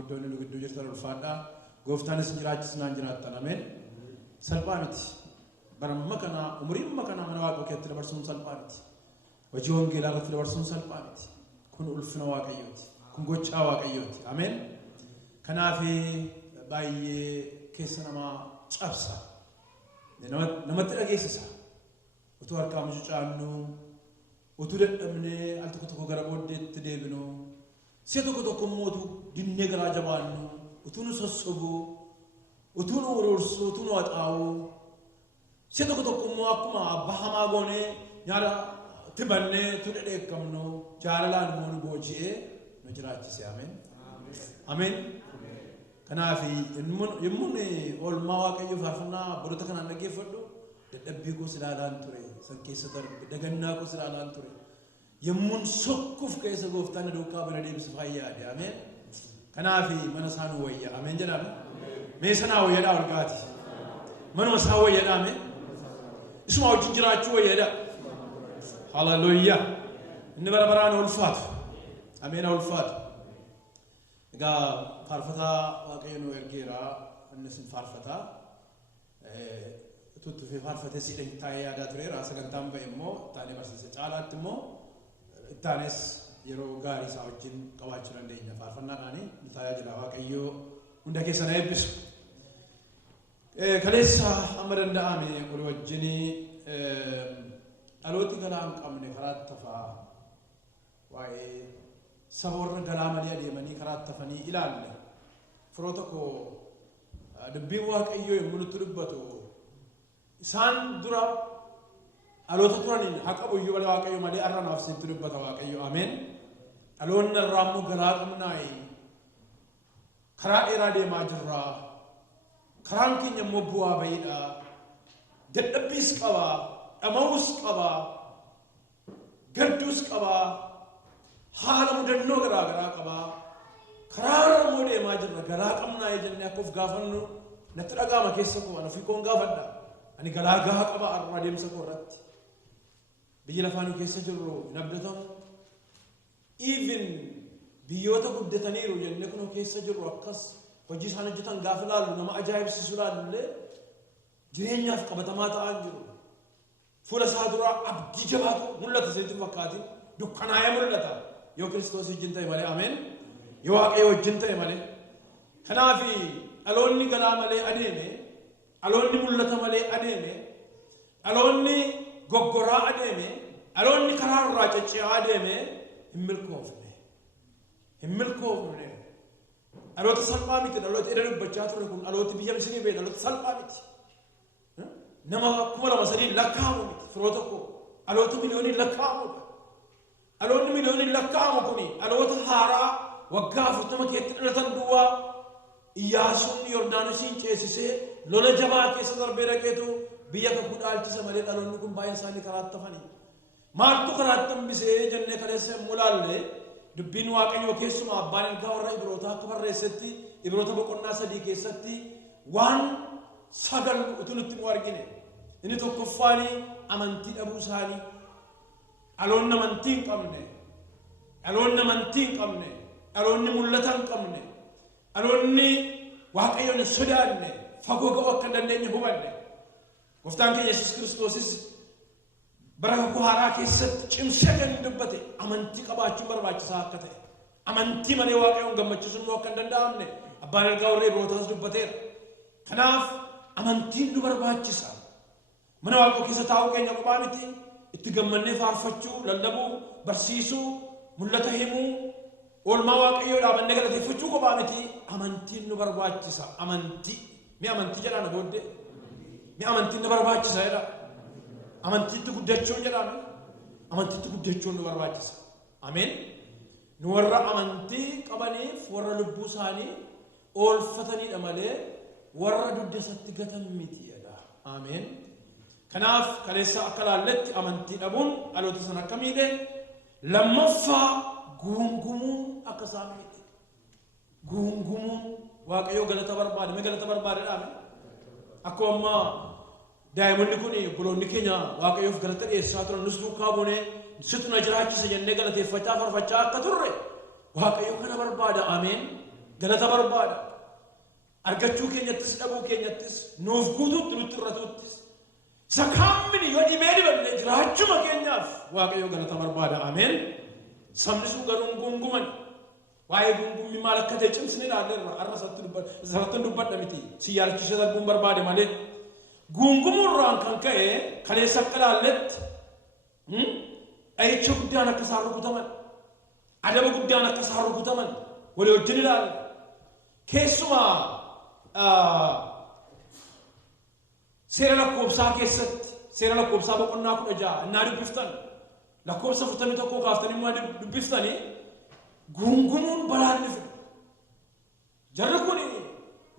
maanguddoonni nu gidduu jirtan ulfaadhaa gooftaanis jiraachisnaan jiraattan ameen salphaa miti baramma kana umuriimma kana mana Waaqoo keetti dabarsuun salphaa miti hojii wangeelaa irratti dabarsuun salphaa miti kun ulfina Waaqayyooti kun gochaa Waaqayyooti ameen kanaaf baay'ee keessa namaa cabsa namatti dhageessisa utuu harkaa mucucaannu utuu dadhabnee al tokko gara booddeetti deebinu si'a tokko mootu dinnee garaa jabaannu utuu nu sossobu utuu nu urursu utuu nu haxaa'u si'a tokko immoo akkuma abbaa hamaa goonee nyaara tibannee utuu dhedheekkamnu jaalalaan immoo nu booji'ee nu jiraachise ameen ameen kanaaf yemmuun oolmaa Waaqayyoo faarfannaa baroota kanaan dhaggeeffadhu dadhabbii koo silaalaan ture san keessa darbe dagannaa koo silaalaan ture yemmuun sokkuuf keessa gooftaan duukaa bana deebisa fayyaade ameen kanaaf mana isaan wayya ameen jedhame mee sanaa wayyadhaa walgaati manuma isaa wayyadhaa ameen isuma wajjin jiraachuu wayyadha hallelujaa inni bara baraan ulfaatu ameen ulfaatu egaa faarfataa Waaqayyo nu ergeera innis faarfataa tuttu fi faarfatee siidhan taa'ee yaadaa tureera sagantaan ba'e immoo taanee barsiise caalaatti immoo taanes yeroo gaarii isaa wajjin qabaachuu dandeenya faarfannaadhaanii nu tajaajila Waaqayyo hunda keessan eebbisu kaleessa amma danda'ame walii wajjin dhalooti galaa hin qabne karaatti tafaa waa'ee saba warra galaa malee adeemanii karaatti tafanii ilaalle firoota koo dubbiin Waaqayyoo yommuu nutti dubbatu isaan dura dhaloota turaniin haqa buyyuu malee Waaqayyo malee arra naaf sitti dubbata Waaqayyo ameen dhaloonni irraa immoo galaa qabnaayi karaa dheeraa deemaa jirra karaan keenya immoo bu'aa bayiidha dadhabbiis qaba dhama'uus qaba gadduus qaba haala mudannoo garaa garaa qaba karaa irra immoo deemaa jirra galaa qabnaayi jennee akka of gaafannu natti dhagaama keessa koo ana ofii koon gaafadha ani galaa gahaa qaba arra adeemsa koo irratti biyya lafaanii keessa jirru hin abdatamu even biyyoota guddataniiru jennee kunoo keessa jirru akkas hojii isaan hojjetan gaafa ilaallu nama ajaa'ibsiisu ilaallullee jireenyaaf qabatamaa ta'an jiru fuula isaa duraa abdii jabaatu mul'ata isinitti fakkaatin dukkanaa'ee mul'ata yoo Kiristoos wajjin ta'e malee ameen yoo Waaqayyo wajjin ta'e malee kanaaf dhaloonni galaa malee adeeme dhaloonni mul'ata malee adeeme dhaloonni goggoraa adeeme dhaloonni karaa irraa cacci'aa adeeme hin milkoofne dhaloota salphaa miti dhaloota edda dubbachaa ture kun dhalooti biyya Misrii ba'e dhaloota salphaa miti nama 2,300 lakkaa'amu miti firoota koo dhaloota miliyoonii lakkaa'amudha dhaloonni miliyoonii lakkaa'amu kuni dhaloota haaraa waggaa 40 keetti dhalatan duwwaa Iyyaasuun Yordaanosiin ceesisee lola jabaa keessa darbee dhaqeetu biyya kakuu dhaalchisa malee dhaloonni kun baay'een isaanii karaatti hafanii maaltu karaatti hambisee jennee kaleessa immoo laalle dubbiin Waaqayyoo keessumaa abbaan ergaa warra Ibrootaa akka barreessetti Ibroota boqonnaa 3 keessatti waan 9 utuu nutti immoo argine inni tokkoffaanii amantii dhabuu isaanii dhaloonni amantii hin qabne dhaloonni mul'ata hin qabne dhaloonni Waaqayyoon hin sodaanne fagoo ga'uu akka dandeenye hubanne gooftaan keenya Yesuus Kiristoosis bara kakuu haaraa keessatti cimsee kan dubbate amantii qabaachuun barbaachisaa akka ta'e amantii malee Waaqayyoon gammachiisuun akka hin danda'amne abbaan ergaa warra Ibrootaas dubbateera kanaaf amantiin nu barbaachisa mana Waaqayyoo keessa taa'uu keenya qofaa miti itti gammannee faarfachuu lallabuu barsiisuu mul'ata himuu oolmaa Waaqayyoo dhaabannee galateeffachuu qofaa miti amantiin nu barbaachisa amantii mi amantii jedhaan booddee mi amantiin nu barbaachisa jedha amantiitti guddachuun jedhame amantiitti guddachuun nu barbaachisa ameen nu warra amantii qabaniif warra lubbuu isaanii oolfataniidha malee warra dugda isatti gatan miti jedha ameen kanaaf kaleessa akka laalletti amantii dhabuun dhaloota sana akka miidhe lammaffaa guungumuun akka isaan miidhe guungumuun Waaqayyoo galata barbaade mee galata barbaadedhaame akkuma ammaa daa'imonni kun buloonni keenya Waaqayyoof galata dhiyeessaa turan nus duukaa buunee situ na jiraachisa jennee galateeffachaa farfachaa akka turre Waaqayyo kana barbaada ameen galata barbaada. Argachuu keenyattis dhabuu keenyattis nuuf guutuutti nutti irratuttis sakaamini yoo dhimee dibannee jiraachuma keenyaaf Waaqayyo galata barbaada. Ameen. Sabni sun garuu gunguman waa'ee gungummi maal akka ta'e cimsine ilaalleerra. Har'a sarartuun dubbadha miti si yaadachiisee darbuun barbaade malee gungumuurraan kan ka'e kaleessa akka ilaalletti dha'icha guddaan akka isaan rukutaman adaba guddaan akka isaan rukutaman walii wajjin ilaalle. Keessumaa seera lakkoobsaa keessatti seera lakkoobsaa boqonnaa 16 innaa dubbiftan lakkoobsa 41 kaaftanii immoo dubbiftanii gungumuun balaan ni fida. Jarri kun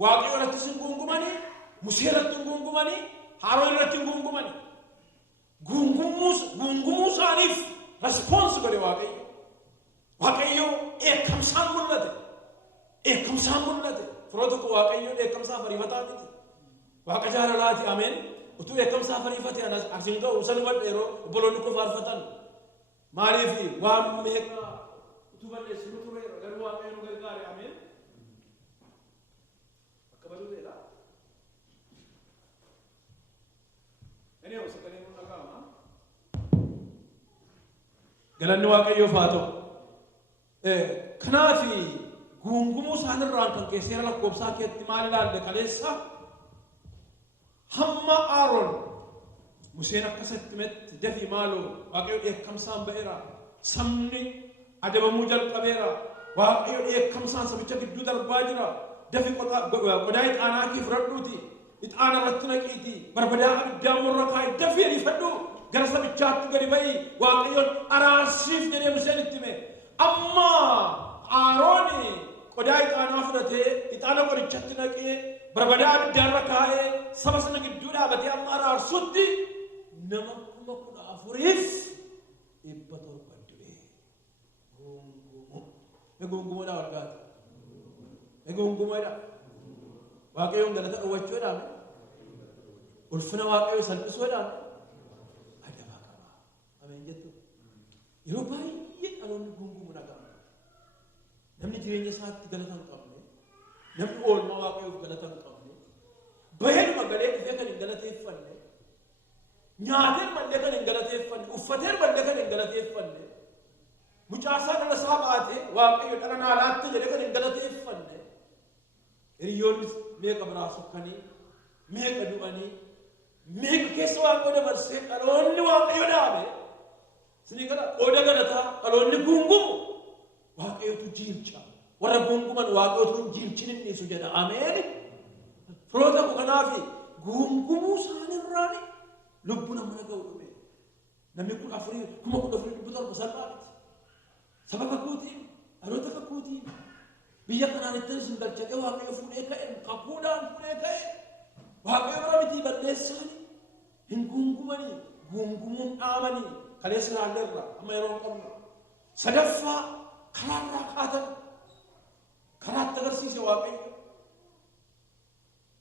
Waaqayyo irratti sin gungumanii Musee irratti gungumanii Haaroon irratti gungumanii gungumuu isaaniif response godhe Waaqayyo. Waaqayyo eekkamsaan mul'ate. Eekkamsaan mul'ate. Firoo tokko Waaqayyo eekkamsaaf ariifataa miti. Waaqa jaalalaati. Ameen. Utuu eekkamsaaf ariifate asiin ga'u san hubadhe yeroo obboloonni koo faarfatan maaliif waan meeqa utuu balleessu nu tureera garuu Waaqayyo nu gargaare. Ameen. Akka baduuteedha. Anyway, sagalee nu dhaga'ama. Galanni Waaqayyoof haa ta'u. Kanaaf gungumuu isaanirraan kan ka'e seera lakkoobsaa keessatti maal ilaalle kaleessa hamma Aaroon Museen akkasitti metti dafii maaloo Waaqayyo dheekkamsaan ba'eera. Sabni adabamuu jalqabeera. Waaqayyo dheekkamsaan sabicha gidduu darbaa jira. Dafii qodaa ixaanaa kee fudhadhuuti. Ixaana irratti naqiiti. Barbadaa abiddaan morra kaa'i dafii ariifadhu. Gara sabichaatti gadi ba'i. Waaqayyoon araarsiif jedhee Museen itti hime. Amma Aarooni qodaa ixaanaa fudhatee ixaana qorichatti naqee barbadaa abiddaarra kaa'ee saba sana gidduu dhaabatee amma araarsutti nama 14,700 du'e. Gungumuudha wargaati. Gungumuudha. Waaqayyoon galata dhowwachuudhaan ulfina Waaqayyoo salphisuudhaan adaba qaba. Ameen jettu. Yeroo baay'ee dhaloonni gungumu dhaga'ama. Namni jireenya isaatti galata hin qabne, namni oolmaa Waaqayyoof galata hin qabne, baheen magalee dhufee kan hin galateeffanne, nyaateen mallee kan hin galateeffanne, uffateen mallee kan hin galateeffanne, mucaasaa dhala isaa baatee Waaqayyo dhala naa laatte jedhee kan hin galateeffanne, hiriyoonni meeqa biraa sukkanii, meeqa du'anii, meeqa keessa Waaqayyo dabarsee dhaloonni Waaqayyo dhaabe, sinii kana qooda galataa dhaloonni gungumu. Waaqayyotu jiilcha. Warra gunguman Waaqayyotu hin jiilchin inni ibsu jedha. Ameen. Firoota koo kanaaf gungumuu isaaniirraan lubbuu nama dhaga'u dhume. Namni 14,700 salphaatti. Saba kakuutiin, dhaloota kakuutiin biyya kanaan itti isin galchadhee Waaqayyo fuudhee ka'e, kakuudhaan fuudhee ka'e. Waaqayyo bara mitii balleessaanii hin gungumanii, gungumuun dhaamanii kaleessa ilaalleerra amma yeroo qabnu. Sadaffaa karaarraa kaatan karaatti agarsiise Waaqayyo.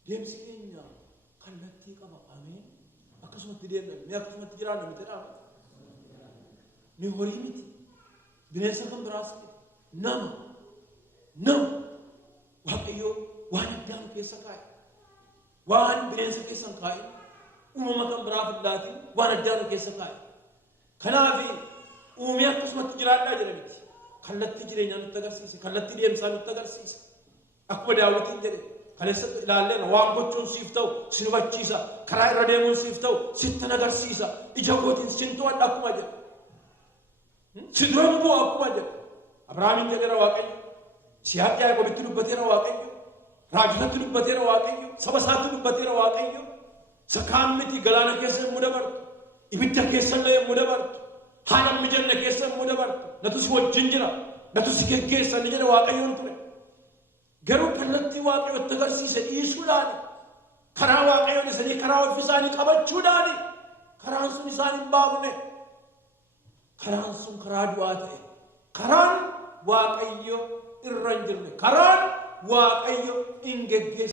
Deemsi keenya kallattii qaba. Ameen. Akkasumatti deemna. Mee akkasumatti jiraanna miti dhaama. Ni horii miti. Bineensa kan biraas nama Waaqayyo waan addaan keessa kaa'e. Waan bineensa keessan kaa'e. Uumama kan biraa fillaatiin waan addaan keessa kaa'e. Kanaaf uumee akkasumatti jiraadhaa jedhamiti. Kallattii jireenyaa nutti agarsiise. Kallattii deemsaa nutti agarsiise. Akkuma Daawitiin jedhe kaleessa ilaalleera waan gochuun siif ta'u si hubachiisa. Karaa irra deemuun siif ta'u sittan agarsiisa. Ija kootiin sin to'adha akkuma jedhe. Si duran bu'a akkuma jedhe. Abrahaamiin jedheera Waaqayyo. Sihaaq Yaaqoobitti dubbateera Waaqayyo. Raajotatti dubbateera Waaqayyo. Saba isaatti dubbateera Waaqayyo. Sakaan miti galaana keessa yommuu dabartu. Ibidda keessa illee yommuu dabartu. Haadha mijanna keessa yommuu dabartu. Natu si wajjin jira. Natu si geggeessa ni jedha Waaqayyoon ture. Garuu kallattii Waaqayyotti agarsiise dhiisuudhaan karaa Waaqayyoon isanii karaa ofii isaanii qabachuudhaan karaan sun isaan hin baafne. Karaan sun karaa du'aa ta'e. Karaan Waaqayyo irra hin jirre. Karaan Waaqayyo hin geggeesse.